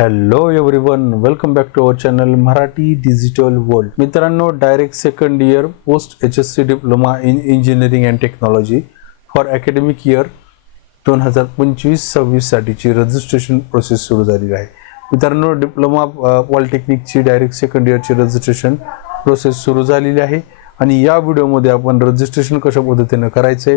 Hello everyone, welcome back to our channel Marathi digital world. मित्रांनो, direct second year post HSC diploma in engineering and technology for academic year 2025-26 साठीची registration process सुरू झालेली आहे. मित्रांनो, diploma पॉलिटेक्निकची direct second इयरची registration process सुरू झालेली आहे आणि या व्हिडिओमध्ये आपण रजिस्ट्रेशन कशा पद्धतीने करायचे,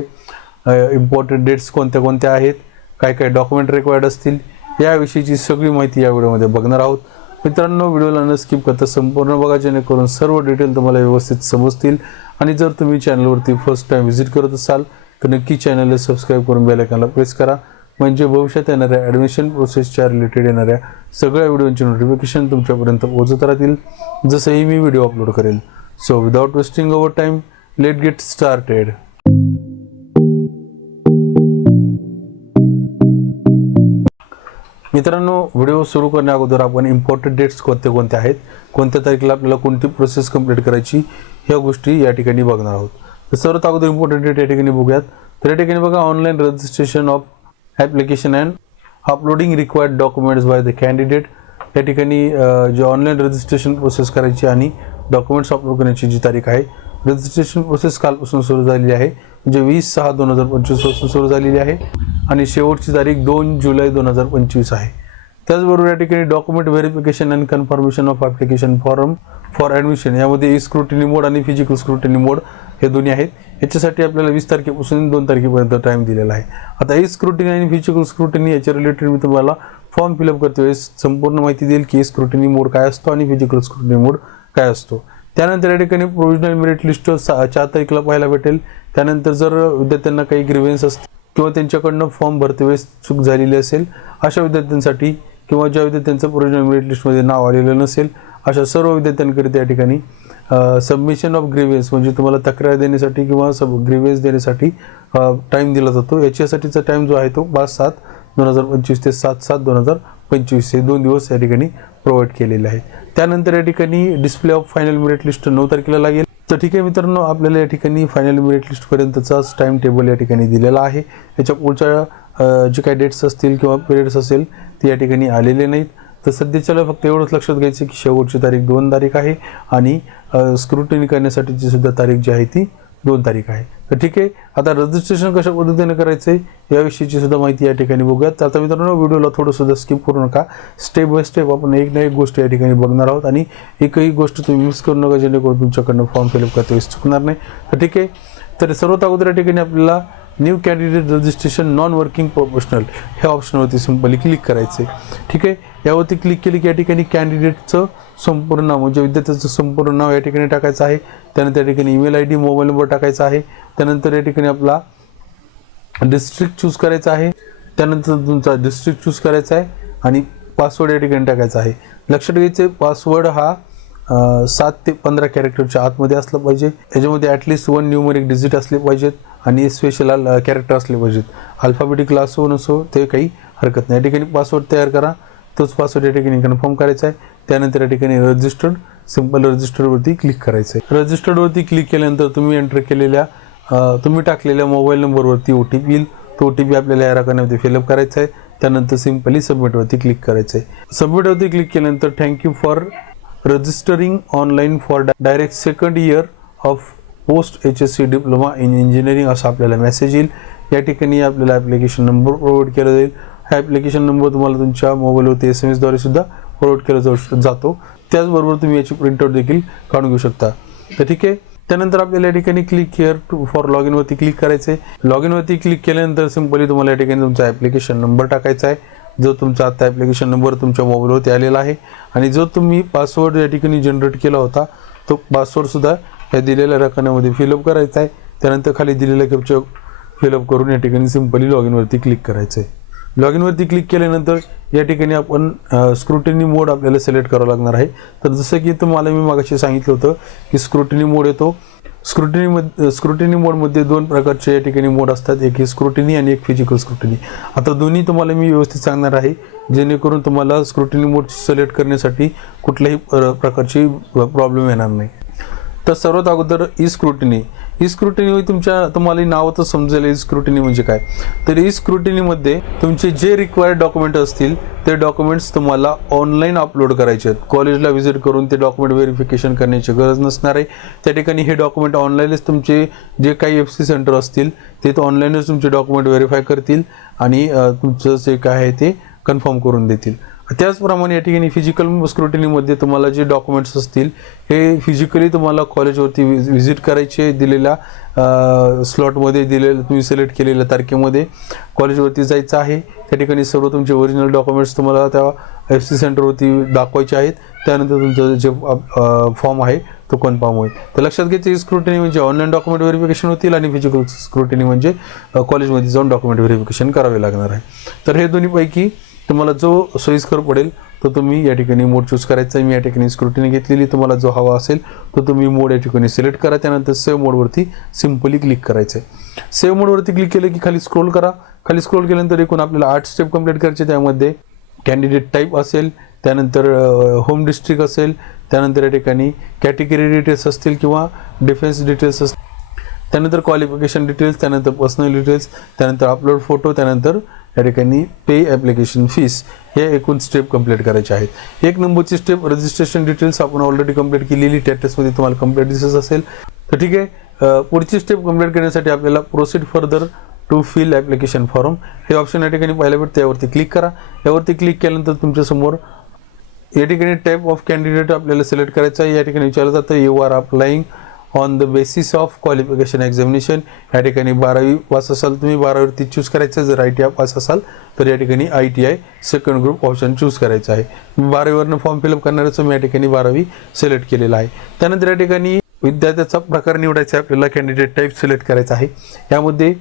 इम्पॉर्टंट डेट्स कोणत्या कोणत्या आहेत, काय काय डॉक्युमेंट रिक्वायर्ड असतील याविषयीची सगळी माहिती या व्हिडिओमध्ये बघणार आहोत. मित्रांनो, व्हिडिओला न स्किप करता संपूर्ण बघा, जेणेकरून सर्व डिटेल तुम्हाला व्यवस्थित समजतील. आणि जर तुम्ही चॅनलवरती फर्स्ट टाइम व्हिजिट करत असाल तर नक्की चॅनलला सबस्क्राईब करून बेल आयकॉनला प्रेस करा, म्हणजे भविष्यात येणाऱ्या ॲडमिशन प्रोसेसच्या रिलेटेड येणाऱ्या सगळ्या व्हिडिओची नोटिफिकेशन तुमच्यापर्यंत पोहोचत राहतील जसंही मी व्हिडिओ अपलोड करेल. So without wasting our time, let get started. मित्रांनो, व्हिडिओ सुरू करण्या अगोदर आपण इम्पॉर्टंट डेट्स कोणते कोणते आहेत, कोणत्या तारखेला आपल्याला कोणती प्रोसेस कंप्लीट करायची, ह्या गोष्टी या ठिकाणी बघणार आहोत. तर सर्वात अगोदर इम्पॉर्टंट डेट या ठिकाणी बघूयात. तर या ठिकाणी बघा, online registration of application and uploading required documents by the candidate. या ठिकाणी जे ऑनलाईन रजिस्ट्रेशन प्रोसेस करायची आणि डॉक्युमेंट्स अपलोड करण्याची जी तारीख आहे, रजिस्ट्रेशन प्रोसेस कालपासून सुरू झालेली आहे, म्हणजे 20/6/2025 पासून सुरू झालेली आहे आणि शेवटची तारीख 2 जुलै 2025 आहे. त्याचबरोबर या ठिकाणी document verification and confirmation of application form for admission, यामध्ये स्क्रुटिनी मोड आणि फिजिकल स्क्रुटिनी मोड हे दोन्ही आहेत. याच्यासाठी आपल्याला 20 तारखेपासून 2 तारखेपर्यंत टाईम दिलेला आहे. आता स्क्रुटिनी आणि फिजिकल स्क्रुटिनी याच्या रिलेटेड मी तुम्हाला फॉर्म फिलअप करते वेळेस संपूर्ण माहिती देईल की स्क्रुटिनी मोड काय असतो आणि फिजिकल स्क्रुटिनी मोड काय असतो. त्यानंतर या ठिकाणी प्रोव्हिजनल मेरिट लिस्ट 4 तारखेला पाहायला भेटेल. त्यानंतर जर विद्यार्थ्यांना काही ग्रीव्हन्स असतील किंवा त्यांच्याकडनं फॉर्म भरते वेळेस चूक झालेली असेल अशा विद्यार्थ्यांसाठी, किंवा ज्या विद्यार्थ्यांचं प्रोव्हिजनल मेरिट लिस्टमध्ये नाव आलेलं नसेल अशा सर्व विद्यार्थ्यांकरिता या ठिकाणी सबमिशन ऑफ ग्रीव्हन्स, म्हणजे तुम्हाला तक्रार देण्यासाठी किंवा ग्रीव्हन्स देण्यासाठी टाईम दिला जातो. याच्यासाठीचा टाईम जो आहे तो 5/7/2025 ते 7/7/2025 हे 2 दिवस या ठिकाणी प्रोव्हाइड केलेले आहे. त्यानंतर या ठिकाणी display of final merit list 9 तारखेला लागेल. तर ठीक आहे मित्रांनो, आपल्याला या ठिकाणी फायनल मेरिट लिस्टपर्यंतचाच टाईम टेबल या ठिकाणी दिलेला आहे. याच्या पुढच्या जे काही डेट्स असतील किंवा पिरियड्स असेल ते या ठिकाणी आलेले नाहीत. तर सध्याच्याला फक्त एवढंच लक्षात घ्यायचं की शेवटची तारीख 2 तारीख आहे आणि स्क्रुटिनी करण्यासाठीची सुद्धा तारीख जी आहे ती 2 तारीख आहे. तर ठीक आहे, आता रजिस्ट्रेशन कशा पद्धतीने करायचं आहे याविषयीची सुद्धा माहिती या ठिकाणी बघूयात. तर आता मित्रांनो, व्हिडिओला थोडंसुद्धा स्किप करू नका. स्टेप बाय स्टेप आपण एक ना एक गोष्ट या ठिकाणी बघणार आहोत आणि एकही गोष्ट तुम्ही मिस करू नका, जेणेकरून तुमच्याकडनं फॉर्म फिलअप करता वेळेस चुकणार नाही. तर ठीक आहे, तर सर्वात अगोदर या ठिकाणी आपल्याला new candidate registration non working professional ह्या ऑप्शनवरती सिंपली क्लिक करायचे. ठीक आहे, यावरती क्लिक केली की या ठिकाणी कॅन्डिडेटचं संपूर्ण नाव, म्हणजे विद्यार्थ्याचं संपूर्ण नाव या ठिकाणी टाकायचं आहे. त्यानंतर या ठिकाणी ईमेल ID, मोबाईल नंबर टाकायचा आहे. त्यानंतर या ठिकाणी आपला डिस्ट्रिक्ट चूज करायचा आहे. त्यानंतर तुमचा डिस्ट्रिक्ट चूज करायचा आहे आणि पासवर्ड या ठिकाणी टाकायचा आहे. लक्षात घ्यायचं, पासवर्ड हा 7 ते 15 कॅरेक्टरच्या आतमध्ये असलं पाहिजे. याच्यामध्ये ॲटलिस्ट 1 न्यूमरिक डिजिट असले पाहिजेत आणि स्पेशल कॅरेक्टर असले पाहिजेत. अल्फाबेटिक असो नसो ते काही हरकत नाही. या ठिकाणी पासवर्ड तयार करा, तोच पासवर्ड या ठिकाणी कन्फर्म करायचा आहे. त्यानंतर या ठिकाणी रजिस्टर्ड, सिंपल रजिस्टरवरती क्लिक करायचं आहे. रजिस्टर्डवरती क्लिक केल्यानंतर तुम्ही एंटर केलेल्या तुम्ही टाकलेल्या मोबाईल नंबरवरती OTP येईल. तो OTP आपल्याला या रकान्यामध्ये फिलअप करायचा आहे. त्यानंतर सिंपली सबमिटवरती क्लिक करायचं आहे. सबमिटवरती क्लिक केल्यानंतर thank you for registering online for direct second year of post HSC diploma in engineering असा आपल्याला मेसेज येईल. या ठिकाणी आपल्याला ॲप्लिकेशन नंबर प्रोव्हाइड केला जाईल. हा ॲप्लिकेशन नंबर तुम्हाला तुमच्या मोबाईलवरती SMS द्वारे सुद्धा प्रोव्हाइड केला जातो. त्याचबरोबर तुम्ही याची प्रिंटआउट देखील काढून घेऊ शकता. तर ठीक आहे, त्यानंतर आपल्याला या ठिकाणी क्लिक हिअर टू फॉर लॉग इनवरती क्लिक करायचं आहे. लॉग इनवरती क्लिक केल्यानंतर सिंपली तुम्हाला या ठिकाणी तुमचा ॲप्लिकेशन नंबर टाकायचा आहे, जो तुमचा आता ॲप्लिकेशन नंबर तुमच्या मोबाईलवरती आलेला आहे. आणि जो तुम्ही पासवर्ड या ठिकाणी जनरेट केला होता तो पासवर्डसुद्धा या दिलेल्या रकान्यामध्ये फिलअप करायचा आहे. त्यानंतर खाली दिलेला कॅप्चा फिलअप करून या ठिकाणी सिंपली लॉग इनवरती क्लिक करायचं आहे. लॉग इनवरती क्लिक केल्यानंतर या ठिकाणी आपण स्क्रुटिनी मोड आपल्याला सिलेक्ट करावं लागणार आहे. तर जसं की तुम्हाला मी मागाशी सांगितलं होतं की स्क्रुटिनी मोड येतो. स्क्रुटिनी मोडमध्ये 2 प्रकारचे या ठिकाणी मोड असतात, एक ही स्क्रुटिनी आणि एक फिजिकल स्क्रुटिनी. आता दोन्ही तुम्हाला मी व्यवस्थित सांगणार आहे, जेणेकरून तुम्हाला स्क्रुटिनी मोड सिलेक्ट करण्यासाठी कुठल्याही प्रकारची प्रॉब्लेम येणार नाही. तर सर्वात अगोदर स्क्रुटिनी ई स्क्रुटिनी तुम्हाला नावातच समजेल ई स्क्रुटिनी म्हणजे काय. तर ई स्क्रुटिनीमध्ये तुमचे जे रिक्वायर्ड डॉक्युमेंट असतील ते डॉक्युमेंट्स तुम्हाला ऑनलाईन अपलोड करायचे आहेत. कॉलेजला व्हिजिट करून ते डॉक्युमेंट व्हेरिफिकेशन करण्याची गरज नसणार आहे. त्या ठिकाणी हे डॉक्युमेंट ऑनलाईनच तुमचे जे काही FC सेंटर असतील ते ऑनलाईनच तुमचे डॉक्युमेंट व्हेरीफाय करतील आणि तुमचं जे काय आहे ते कन्फर्म करून देतील. त्याचप्रमाणे या ठिकाणी फिजिकल स्क्रुटिनीमध्ये तुम्हाला जे डॉक्युमेंट्स असतील हे फिजिकली तुम्हाला कॉलेजवरती व्हिजिट करायचे, दिलेल्या स्लॉटमध्ये तुम्ही सिलेक्ट केलेल्या तारखेमध्ये कॉलेजवरती जायचं आहे. त्या ठिकाणी सर्व तुमचे ओरिजिनल डॉक्युमेंट्स तुम्हाला त्या FC सेंटरवरती दाखवायचे आहेत. त्यानंतर तुमचं जे फॉर्म आहे तो कन्फर्म होईल. तर लक्षात घ्यायचं स्क्रुटिनी म्हणजे ऑनलाईन डॉक्युमेंट व्हेरिफिकेशन होतील आणि फिजिकल स्क्रुटिनी म्हणजे कॉलेजमध्ये जाऊन डॉक्युमेंट व्हेरिफिकेशन करावे लागणार आहे. तर हे दोन्हीपैकी तुम्हाला जो सोयीस्कर पडेल तो तुम्ही या ठिकाणी मोड चूज करायचा आहे. मी या ठिकाणी स्क्रुटिनी घेतलेली, तुम्हाला जो हवा असेल तो तुम्ही मोड या ठिकाणी सिलेक्ट करा. त्यानंतर सेव्ह मोडवरती सिम्पली क्लिक करायचं आहे. सेव्ह मोडवरती क्लिक केलं की खाली स्क्रोल करा. खाली स्क्रोल केल्यानंतर एकूण आपल्याला 8 स्टेप कंप्लीट करायचे. त्यामध्ये कॅन्डिडेट टाईप असेल, त्यानंतर होम डिस्ट्रिक्ट असेल, त्यानंतर या ठिकाणी कॅटेगरी डिटेल्स असतील किंवा डिफेन्स डिटेल्स असतील, त्यानंतर क्वालिफिकेशन डिटेल्स, त्यानंतर पर्सनल डिटेल्स, त्यानंतर अपलोड फोटो, त्यानंतर या ठिकाणी पे ॲप्लिकेशन फीस, हे एकूण स्टेप कंप्लीट करायचे आहेत. 1 नंबरची स्टेप रजिस्ट्रेशन डिटेल्स आपण ऑलरेडी कंप्लीट केलेली, टेस्टमध्ये तुम्हाला कंप्लीट दिसत असेल तर ठीक आहे. पुढची स्टेप कंप्लीट करण्यासाठी आपल्याला proceed further to fill application form हे ऑप्शन या ठिकाणी पाहायला भेटतं. यावरती क्लिक करा. यावरती क्लिक केल्यानंतर तुमच्यासमोर या ठिकाणी टाईप ऑफ कॅन्डिडेट आपल्याला सिलेक्ट करायचं आहे. या ठिकाणी विचारलं जातं you are applying on the basis of qualification examination. या ठिकाणी 12वी पास असाल तुम्ही 12वरती चूज करायचं. जर ITI पास असाल तर या ठिकाणी ITI second group option choose करायचा आहे. 12वीवरनं फॉर्म फिलअप करणाऱ्याचं मी या ठिकाणी 12वी सिलेक्ट केलेलं आहे. त्यानंतर या ठिकाणी विद्यार्थ्याचा प्रकार निवडायचा आहे आपल्याला, कॅन्डिडेट टाईप सिलेक्ट करायचा आहे. यामध्ये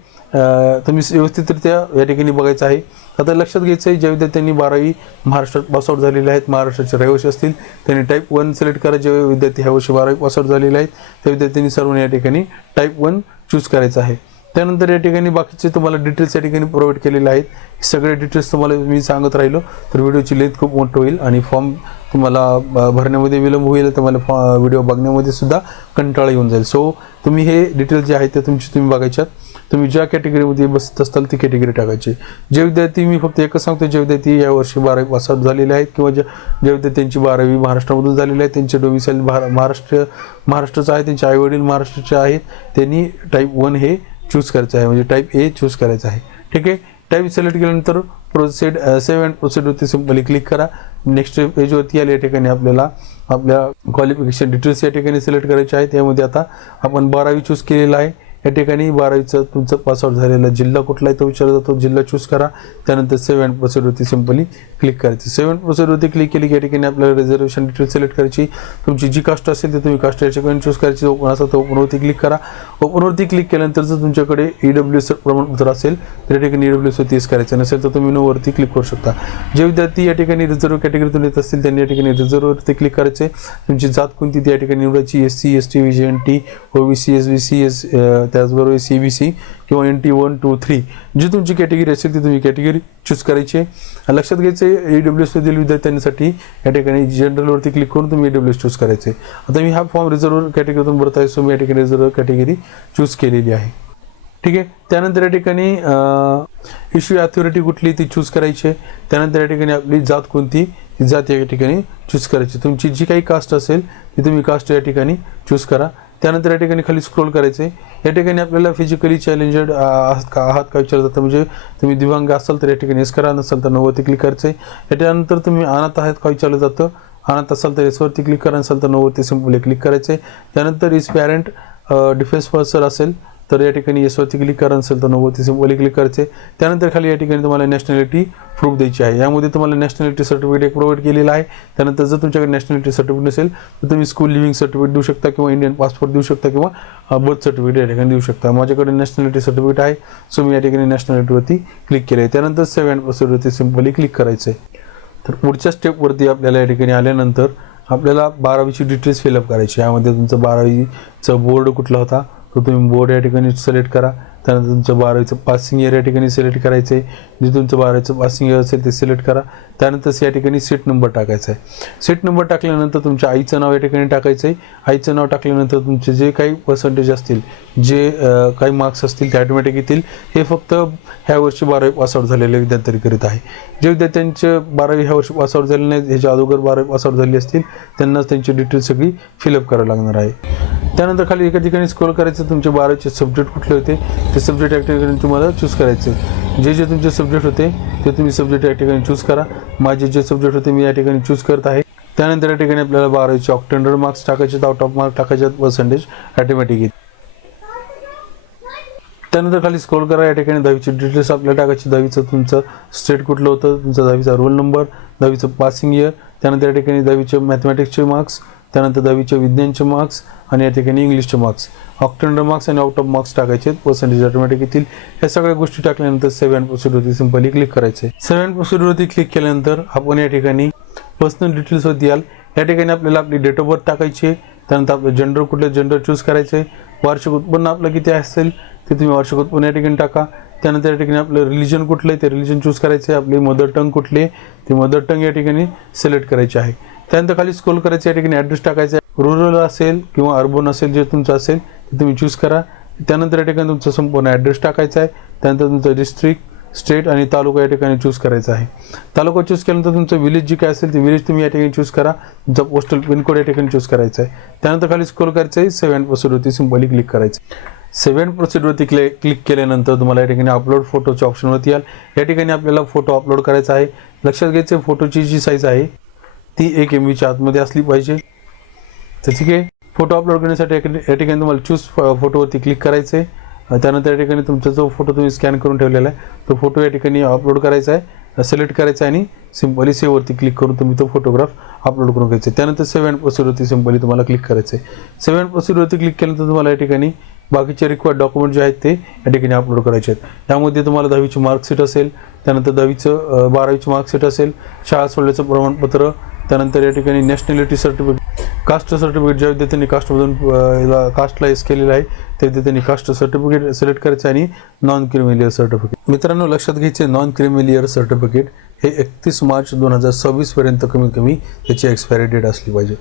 तुम्ही व्यवस्थितरित्या या ठिकाणी बघायचं आहे. आता लक्षात घ्यायचं आहे ज्या विद्यार्थ्यांनी 12वी महाराष्ट्रात पासआउट झालेले आहेत, महाराष्ट्राचे रहिवासी असतील, त्यांनी टाईप 1 सिलेक्ट करा. जे विद्यार्थी ह्या वर्षी 12वी पासआउट झालेले आहेत त्या विद्यार्थ्यांनी सर्वांनी या ठिकाणी टाईप 1 चूज करायचं आहे. त्यानंतर या ठिकाणी बाकीचे तुम्हाला डिटेल्स या ठिकाणी प्रोव्हाइड केलेले आहेत. सगळे डिटेल्स तुम्हाला मी सांगत राहिलो तर व्हिडिओची लेंथ खूप मोठं होईल आणि फॉर्म तुम्हाला भरण्यामध्ये विलंब होईल, तुम्हाला व्हिडिओ बघण्यामध्ये सुद्धा कंटाळा येऊन जाईल. सो तुम्ही हे डिटेल्स जे आहेत ते तुम्ही बघायच्यात. तुम्ही ज्या कॅटेगरीमध्ये बसत असताल ती कॅटेगरी टाकायची. जे विद्यार्थी, मी फक्त एकच सांगतो, जे विद्यार्थी यावर्षी 12वी पासआउट झालेले आहेत किंवा ज्या विद्यार्थ्यांची 12वी महाराष्ट्रामधून झालेली आहे, त्यांचे डोमिसाईल महाराष्ट्राचं आहे, त्यांचे आईवडील महाराष्ट्राचे आहेत, त्यांनी टाईप 1 हे चूज करायचं आहे, म्हणजे टाईप A चूज करायचं आहे. ठीक आहे. टाईप सिलेक्ट केल्यानंतर प्रोसीड सेव्ह अँड प्रोसीडवरती सिम्पली क्लिक करा. नेक्स्ट पेजवरती आले. या ठिकाणी आपल्याला आपल्या क्वालिफिकेशन डिटेल्स या ठिकाणी सिलेक्ट करायचे आहेत. त्यामध्ये आता आपण 12वी चूज केलेला आहे. या ठिकाणी 12वीचं तुमचं पासआउट झालेला जिल्हा कुठला आहे तो विचारला जातो, जिल्हा चूज करा. त्यानंतर सेव्ह अँड प्रोसीडवरती सिम्पली क्लिक करायचं. सेव्ह अँड प्रोसीडवरती क्लिक केली की या ठिकाणी आपल्याला रिझर्वेशन डिटेल सिलेक्ट करायची. तुमची जी कास्ट असेल ते तुम्ही कास्ट या ठिकाणी चूज करायची. ओपन असेल तर ओपनवरती क्लिक करा. ओपनवरती क्लिक केल्यानंतर जर तुमच्याकडे EWS प्रमाणपत्र असेल तर या ठिकाणी EWS वरती येस करायचं, नसेल तर तुम्ही नोवरती क्लिक करू शकता. जे विद्यार्थी या ठिकाणी रिझर्व कॅटेगरीतून येत असतील त्यांनी या ठिकाणी रिझर्ववरती क्लिक करायचे. तुमची जात कोणती ती या ठिकाणी निवडायची. SC ST VGNT OBC SBC त्याचबरोबर CBC किंवा NT 1 2 3 जी तुमची कॅटेगरी असेल ती तुम्ही कॅटेगरी चूज करायची. लक्षात घ्यायचं आहे EWS मधील विद्यार्थ्यांसाठी या ठिकाणी जनरलवरती क्लिक करून तुम्ही EWS चूज करायचे. आता मी हा फॉर्म रिझर्व कॅटेगरीतून भरत आहे, सो मी या ठिकाणी रिझर्व कॅटेगरी चूज केलेली आहे. ठीक आहे. त्यानंतर या ठिकाणी इश्यू अथॉरिटी कुठली ती चूज करायची. त्यानंतर या ठिकाणी आपली जात कोणती ती जात या ठिकाणी चूज करायची. तुमची जी काही कास्ट असेल ती तुम्ही कास्ट या ठिकाणी चूज करा. त्यानंतर या ठिकाणी खाली स्क्रोल करायचे. या ठिकाणी आपल्याला फिजिकली चॅलेंजेड आहात का विचारलं जातं, म्हणजे तुम्ही दिव्यांग असाल तर या ठिकाणी येस करा, नसेल तर नोवरती क्लिक करायचं आहे. त्यानंतर तुम्ही अनाथ आहात का विचारलं जातं, अनाथ असाल तर येसवरती क्लिक करा, नसेल तर नोवरती सिम्पली क्लिक करायचं आहे. त्यानंतर इज पॅरेंट डिफेन्स पर्सन असेल तर या ठिकाणी येसवरती क्लिक करा, नसेल तर नोवरती सिम्पली क्लिक करायचे. त्यानंतर खाली या ठिकाणी तुम्हाला नॅशनॅलिटी प्रूफ द्यायची आहे. यामध्ये तुम्हाला नॅशनॅलिटी सर्टिफिकेट एक प्रोव्हाइड केलेलं आहे. त्यानंतर जर तुमच्याकडे नॅशनॅलिटी सर्टिफिकेट नसेल तर तुम्ही स्कूल लिव्हिंग सर्टिफिकेट देऊ शकता किंवा इंडियन पासपोर्ट देऊ शकता किंवा बर्थ सर्टिफिकेट या ठिकाणी देऊ शकता. माझ्याकडे नॅशनॅलिटी सर्टिफिकेट आहे, सो मी या ठिकाणी नॅशनॅलिटीवरती क्लिक केलं आहे. त्यानंतर सेव्ह अँड प्रोसीडवरती सिम्पली क्लिक करायचं आहे. तर पुढच्या स्टेपवरती आपल्याला या ठिकाणी आल्यानंतर आपल्याला 12वीची डिटेल्स फिलअप करायची. यामध्ये तुमचं 12वीचं बोर्ड कुठला होता, तो तुम्ही बोर्ड या ठिकाणी सिलेक्ट करा. त्यानंतर तुमचं 12वीचं पासिंग इयर या ठिकाणी सिलेक्ट करायचं आहे. जे तुमचं 12वीचं पासिंग इयर असेल ते सिलेक्ट करा. त्यानंतर या ठिकाणी सीट नंबर टाकायचा आहे. सीट नंबर टाकल्यानंतर तुमच्या आईचं नाव या ठिकाणी टाकायचं आहे. आईचं नाव टाकल्यानंतर तुमचे जे काही पर्सेंटेज असतील, जे काही मार्क्स असतील ते ऑटोमॅटिक येतील. हे फक्त ह्या वर्षी 12वी पासआउट झालेले विद्यार्थ्यांकरिता आहे. जे विद्यार्थ्यांचे 12वी ह्या वर्षी पासआउट झाले नाहीत, ह्याच्या अगोदर 12वी पासआउट झाली असतील, त्यांनाच त्यांची डिटेल्स सगळी फिलअप करावी लागणार आहे. त्यानंतर खाली एका ठिकाणी स्क्रोल करायचं. तुमचे 12वीचे सब्जेक्ट कुठले होते ते सब्जेक्ट या ठिकाणी तुम्हाला चूज करायचे. जे जे तुमचे सब्जेक्ट होते ते तुम्ही सब्जेक्ट या ठिकाणी चूज करा. माझे जे सब्जेक्ट होते मी या ठिकाणी चूज करत आहे. त्यानंतर या ठिकाणी आपल्याला 12वीचे ऑक्टेंडर मार्क्स टाकायचे, आउट ऑफ मार्क टाकायचे, पर्सेंटेज ऑटोमॅटिक येईल. त्यानंतर खाली स्क्रोल करा. या ठिकाणी 10वीची डिटेल्स आपल्याला टाकायची. 10वीचं तुमचं स्टेट कुठलं होतं, तुमचा 10वीचा रोल नंबर, 10वीचं पासिंग इयर, त्यानंतर या ठिकाणी 10वीचे मॅथमॅटिक्सचे मार्क्स, त्यानंतर 10वीचे विज्ञानचे मार्क्स आणि या ठिकाणी इंग्लिशचे मार्क्स, ऑक्टेंडर मार्क्स आणि आउट ऑफ मार्क्स टाकायचे, पर्सेंटेज ऑटोमॅटिक येतील. ह्या सगळ्या गोष्टी टाकल्यानंतर सेव्ह अँड प्रोसीड वरती सिंपली क्लिक करायचं आहे. सेव्ह अँड प्रोसीड वरती क्लिक केल्यानंतर आपण या ठिकाणी पर्सनल डिटेल्स वरती याल. या ठिकाणी आपल्याला आपली डेट ऑफ बर्थ टाकायची आहे. त्यानंतर आपलं जेंडर कुठलं जेंडर चूज करायचं आहे. वार्षिक उत्पन्न आपलं किती असेल ते तुम्ही वार्षिक उत्पन्न या ठिकाणी टाका. त्यानंतर या ठिकाणी आपलं रिलिजन कुठलं आहे ते रिलिजन चूज करायचं आहे. आपली मदर टंग कुठली आहे ते मदर टंग या ठिकाणी सिलेक्ट करायची आहे. त्यानंतर खाली स्क्रोल करायचं. या ठिकाणी ॲड्रेस टाकायचा आहे. रुरल असेल किंवा अर्बन असेल जे तुमचं असेल ते तुम्ही चूज करा. त्यानंतर या ठिकाणी तुमचा संपूर्ण ॲड्रेस टाकायचा आहे. त्यानंतर तुमचं डिस्ट्रिक्ट, स्टेट आणि तालुका या ठिकाणी चूज करायचा आहे. तालुका चूज केल्यानंतर तुमचं विलेज जे काय असेल ते विलेज तुम्ही या ठिकाणी चूज करा. तुमचा पोस्टल पिनकोड या ठिकाणी चूज करायचा आहे. त्यानंतर खाली स्क्रोल करायचं आहे. सेव्ह अँड प्रोसीड वरती सिंपली क्लिक करायचं. सेव्ह अँड प्रोसीड वरती क्लिक केल्यानंतर तुम्हाला या ठिकाणी अपलोड फोटोच्या ऑप्शनवरती याल. या ठिकाणी आपल्याला फोटो अपलोड करायचा आहे. लक्षात घ्यायचं फोटोची जी साईज आहे ती 1 MB आतमध्ये असली पाहिजे. तर ठीक आहे. फोटो अपलोड करण्यासाठी या ठिकाणी तुम्हाला चूज फोटोवरती क्लिक करायचं आहे. त्यानंतर या ठिकाणी तुमचा जो फोटो तुम्ही स्कॅन करून ठेवलेला आहे तो फोटो या ठिकाणी अपलोड करायचा आहे, सिलेक्ट करायचा आहे आणि सिंपली सेव्हवरती क्लिक करून तुम्ही तो फोटोग्राफ अपलोड करून घ्यायचा आहे. त्यानंतर सेव्ह अँड प्रोसीडवरती सिंपली तुम्हाला क्लिक करायचं आहे. सेव्ह अँड प्रोसीडवरती क्लिक केल्यानंतर तुम्हाला या ठिकाणी बाकीचे रिक्वायर्ड डॉक्युमेंट जे आहेत ते या ठिकाणी अपलोड करायचे आहेत. त्यामध्ये तुम्हाला 10वीची मार्कशीट असेल, त्यानंतर 12वीची मार्कशीट असेल, शाळा सोडल्याचं प्रमाणपत्र, त्यानंतर या ठिकाणी नॅशनॅलिटी सर्टिफिकेट, कास्ट सर्टिफिकेट, ज्या विद्यार्थ्यांनी कास्टमधून कास्टला एस केलेलं आहे त्या विद्यार्थ्यांनी कास्ट सर्टिफिकेट सिलेक्ट करायचं आणि नॉन क्रिमिलियर सर्टिफिकेट. मित्रांनो लक्षात घ्यायचे नॉन क्रिमिलियर सर्टिफिकेट हे 31 मार्च 2026 पर्यंत कमीत कमी त्याची एक्सपायरी डेट असली पाहिजे.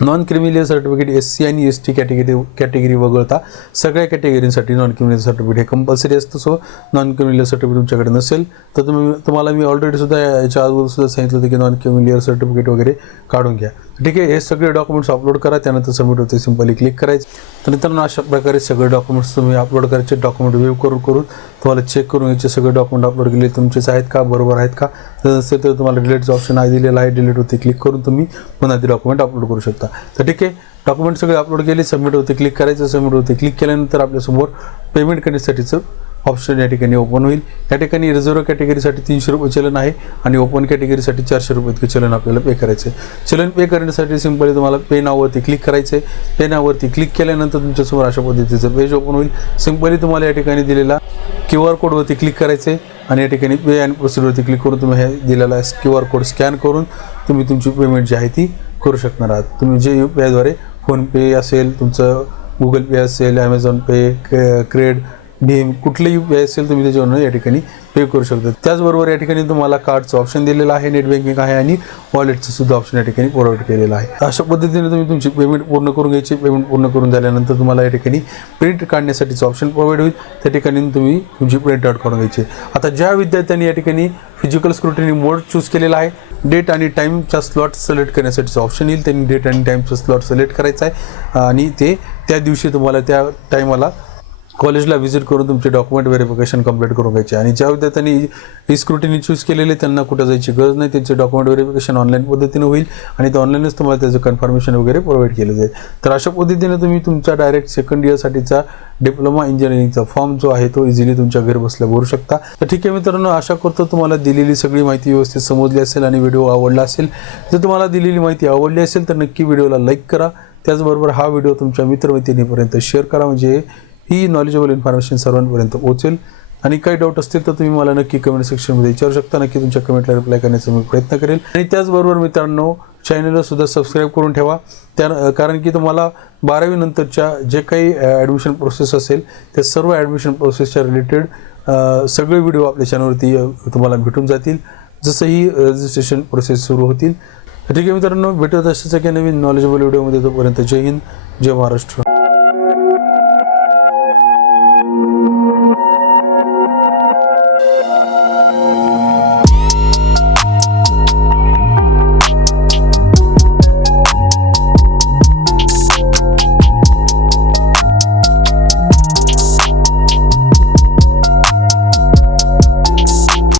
नॉन क्रिमिलियर सर्टिफिकेट SC आणि ST कॅटेगरी वगळता सगळ्या कॅटेगरीसाठी नॉन क्रिमिलियर सर्टिफिकेट हे कंपल्सरी असतं. सो नॉन क्रिमिलियर सर्टिफिकेट तुमच्याकडे नसेल तर तुम्हाला मी ऑलरेडी सुद्धा याच्या अगोदर सुद्धा सांगितलं होतं की नॉन क्रिमिलियर सर्टिफिकेट वगैरे काढून घ्या. ठीक आहे. हे सगळे डॉक्युमेंट्स अपलोड करा. त्यानंतर सबमिट होते सिंपली क्लिक करायचं. त्यानंतर अशा प्रकारे सगळे डॉक्युमेंट्स तुम्ही अपलोड करायचे. डॉक्युमेंट व्ह्यू करून तुम्हाला चेक करून याचे सगळे डॉक्युमेंट अपलोड केले तुमचेच आहेत का, बरोबर आहेत का. जर नसेल तर तुम्हाला डिलीटचं ऑप्शन आहे दिलेला आहे. डिलीट होते क्लिक करून तुम्ही पुन्हा ते डॉक्युमेंट अपलोड करू शकता. तर ठीक आहे. डॉक्युमेंट सगळे अपलोड केले. सबमिट होते क्लिक करायचं. सबमिट होते क्लिक केल्यानंतर आपल्यासमोर पेमेंट करण्यासाठीचं ऑप्शन या ठिकाणी ओपन होईल. या ठिकाणी रिझर्व्ह कॅटेगरीसाठी 300 रुपये चलन आहे आणि ओपन कॅटेगरीसाठी 400 रुपये इतके चलन आपल्याला पे करायचं आहे. चलन पे करण्यासाठी सिंपली तुम्हाला पे नाववरती क्लिक करायचं आहे. पे नाववरती क्लिक केल्यानंतर तुमच्यासमोर अशा पद्धतीचं पेज ओपन होईल. सिंपली तुम्हाला या ठिकाणी दिलेला QR कोडवरती क्लिक करायचं आहे आणि या ठिकाणी पे अँड प्रोसीडवरती क्लिक करून तुम्ही हे दिलेला QR कोड स्कॅन करून तुम्ही तुमची पेमेंट जी आहे ती करू शकणार आहात. तुम्ही जे UPI द्वारे फोनपे असेल, तुमचं गुगल पे असेल, ॲमेझॉन पे, क्रेड, भीम कुठलंही UPI असेल तुम्ही त्याच्यावरून या ठिकाणी पे करू शकता. त्याचबरोबर या ठिकाणी तुम्हाला कार्डचं ऑप्शन दिलेलं आहे, नेट बँकिंग आहे आणि वॉलेटचं सुद्धा ऑप्शन या ठिकाणी प्रोव्हाइड केलेलं आहे. अशा पद्धतीने तुम्ही तुमची पेमेंट पूर्ण करून घ्यायची. पेमेंट पूर्ण करून झाल्यानंतर तुम्हाला या ठिकाणी प्रिंट काढण्यासाठीचं ऑप्शन प्रोव्हाइड होईल. त्या ठिकाणी तुम्ही तुमची प्रिंट आउट करून घ्यायची. आता ज्या विद्यार्थ्यांनी या ठिकाणी फिजिकल स्क्रुटिनी मोड चूज केलेला आहे, डेट आणि टाईमचा स्लॉट सिलेक्ट करण्यासाठीचं ऑप्शन येईल. त्यांनी डेट आणि टाईमचा स्लॉट सिलेक्ट करायचा आहे आणि ते त्या दिवशी तुम्हाला त्या टाईमाला कॉलेजला व्हिजिट करून तुमचे डॉक्युमेंट व्हेरिफिकेशन कंप्लीट करून घ्यायचे. आणि ज्या विद्यार्थ्यांनी स्क्रुटिनी चूज केलेले त्यांना कुठं जायची गरज नाही. त्यांचे डॉक्युमेंट व्हेरिफिकेशन ऑनलाईन पद्धतीने होईल आणि ते ऑनलाईनच तुम्हाला त्याचं कन्फर्मेशन वगैरे प्रोव्हाइड केलं जाईल. तर अशा पद्धतीने तुम्ही तुमचा डायरेक्ट सेकंड इयरसाठीचा डिप्लोमा इंजिनिअरिंगचा फॉर्म जो आहे तो इझिली तुमच्या घरी बसल्या भरू शकता. तर ठीक आहे मित्रांनो, आशा करतो तुम्हाला दिलेली सगळी माहिती व्यवस्थित समजली असेल आणि व्हिडिओ आवडला असेल. जर तुम्हाला दिलेली माहिती आवडली असेल तर नक्की व्हिडिओला लाईक करा. त्याचबरोबर हा व्हिडिओ तुमच्या मित्रमैत्रिणीपर्यंत शेअर करा म्हणजे ही नॉलेजेबल इन्फॉर्मेशन सर्वांपर्यंत पोहोचेल. आणि काही डाऊट असतील तर तुम्ही मला नक्की कमेंट सेक्शनमध्ये विचारू शकता. नक्की तुमच्या कमेंटला रिप्लाय करण्याचा मी प्रयत्न करेल. आणि त्याचबरोबर मित्रांनो, चॅनलला सुद्धा सबस्क्राईब करून ठेवा. कारण की तुम्हाला 12वी नंतरच्या जे काही ॲडमिशन प्रोसेस असेल त्या सर्व ॲडमिशन प्रोसेसच्या रिलेटेड सगळे व्हिडिओ आपल्या चॅनलवरती तुम्हाला भेटून जातील जसं ही रजिस्ट्रेशन प्रोसेस सुरू होतील. ठीक आहे मित्रांनो, भेटत अशाच एका नवीन नॉलेजेबल व्हिडिओमध्ये. तोपर्यंत जय हिंद, जय महाराष्ट्र.